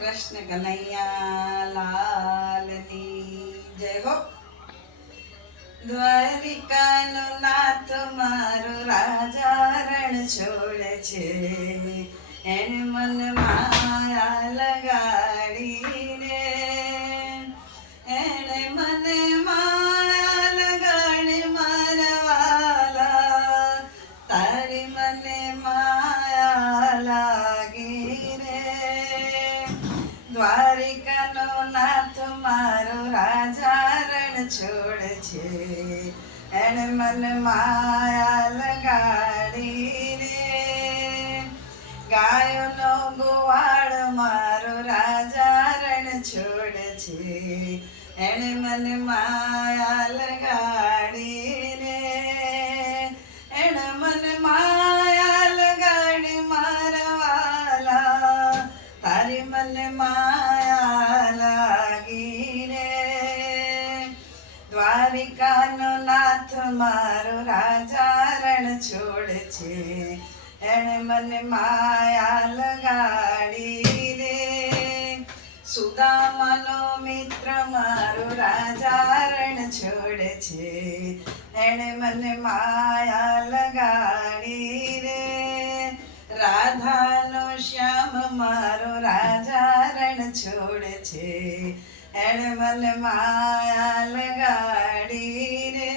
કૃષ્ણ કનૈયા લાલની જય હો. દ્વારિકાનો નાથ મારો રાજા રણ છોડે છે. એને મન દ્વારિકાનો નાથ મારો રાજા રણ છોડ છે. એણ મન માયા લગાડી રે ગાયોનો ગોવાળ મારો રાજા રણ છોડ છે. એણે મન માયા લગાડી દ્વારિકાનો નાથ મારો રાજા રણ છોડ છે. એણે મને માયા લગાડી રે સુદામાનો મિત્ર મારો રાજા રણ છોડ છે. એણે મને માયા લગાડી રે રાધાનો શ્યામ મારો રાજા રણ છોડ છે. એણે મન માયા લગાડી રે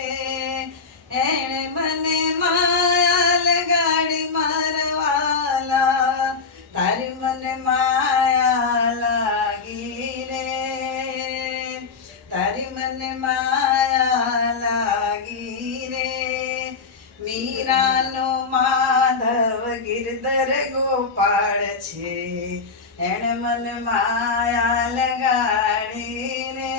એણે મને માયા લગાડી મારવાલા. તારી મને માયા લાગી રે તારી મને માયા લાગી રે મીરાનો માધવ ગિરધર ગોપાળ છે. એણે મન માયા લગાડીને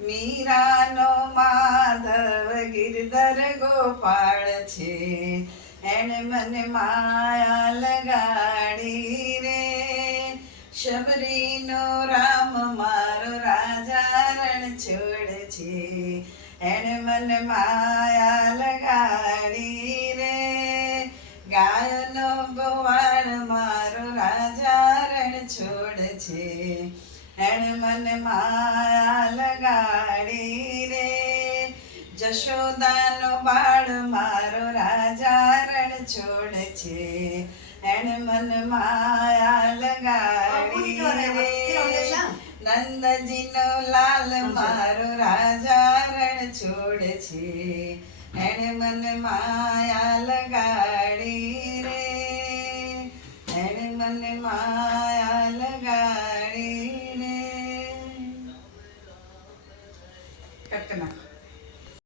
મીરાનો માધવ ગિરધર ગોપાળ છે. એણે મને માયા લગાડી રે શબરીનો રામ મારો રાજા રણ છોડ છે. એણે મને માયા લગાડી રે ગાયનો ગોવાળ મને માયા લગાડી રે જશોદાનો બાળ મારો રાજા રણ છોડ છે એણ મન માયા લગાડી રે નંદજીનો લાલ મારો રાજા રણ છોડ છે એણે મન માયા લગાડી રે એણે મન માયા